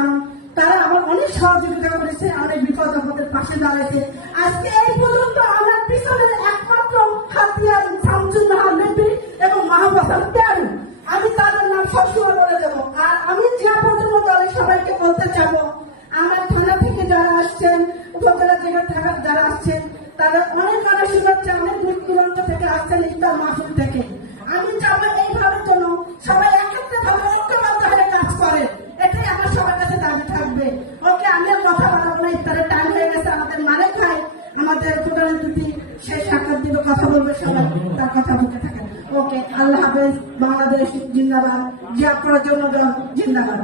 খানম, তারা আমার অনেক সহযোগিতা করেছে, অনেক বিপদ আপদের পাশে দাঁড়াইছে। আজকে এই পর্যন্ত আমার পিছনে একমাত্র হাতিয়ার শামসুন্নাহার লিপি এবং মাহবুব হাসান প্যারু, আমি তাদের নাম সবসময় বলে দেবো। আর আমি জিয়া প্রজন্ম দলের সবাইকে বলতে চাবো, আমার থানা থেকে যারা আসছেন, উপজেলা জেলা থাকা যারা আসছেন, তাদের অনেক গানে শোনাচ্ছে, অনেক দূর দূরান্ত থেকে আসছেন ইফতার মাহফিল থেকে। আমি চাবো এইভাবে যেন সবাই একত্রে ভাবে ঐক্যবদ্ধ হয়ে কাজ করে, এটাই আমার সবার কাছে দাবি থাকবে। ওকে, আমি আর কথা বলবো না, ইফতারের টাইম হয়ে গেছে, আমাদের মালিক ভাই আমাদের প্রধান অতিথি সেই সাক্ষাৎ দিবে, কথা বলবে, সবাই তার কথা বলতে থাকেন। ওকে, আল্লাহ হাফেজ। বাংলাদেশ জিন্দাবাদ, জিয়া প্রজন্ম দল জিন্দাবাদ।